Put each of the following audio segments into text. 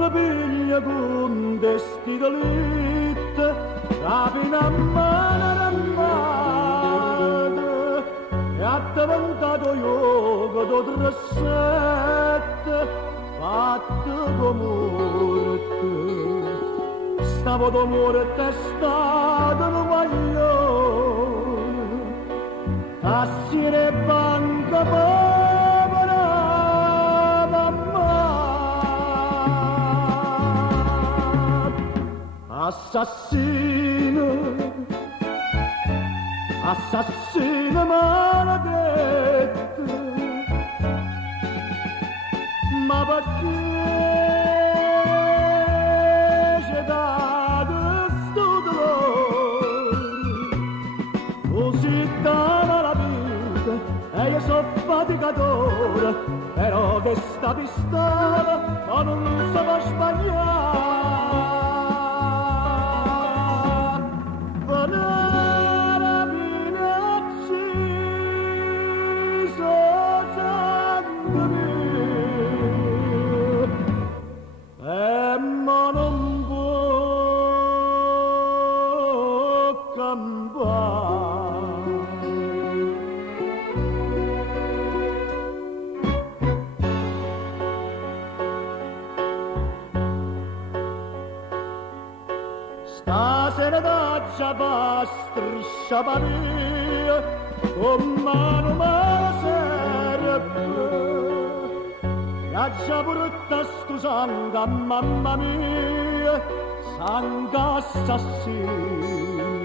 una piglia con desti delitte, rapina a mano armata, e ha diventato io che do trasette, fatto come morte. Stavo d'amore testato in guaglione, tassiere banca povera mamma. Assassino, assassino maledetto, ma perché c'è dato sto dolore? Così dava la vita e io so faticatore, però che sta pistola ma non so fa sbagliare. Venere minacciso sangue mio, e ma non può campare. Stasera daccia va striscia Maria, con mano ma serve. Piaccia brutta stu sanga, mamma mia, sanga assassino.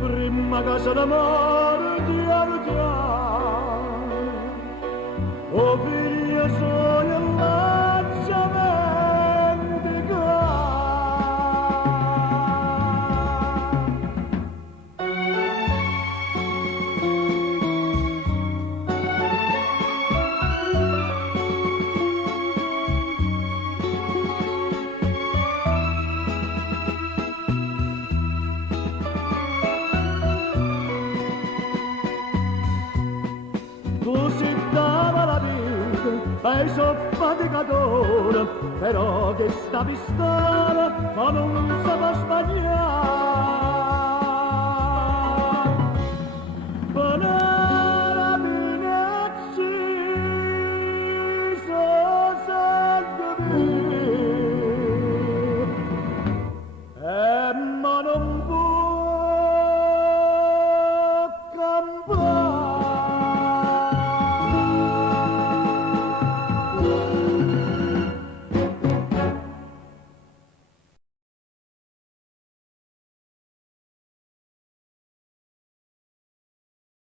Prima casa d'amore ti aiutiamo, o figlia soia laccia vendicare. Così dava la vita e so faticatore, però che sta pistola ma non sa sbagliare.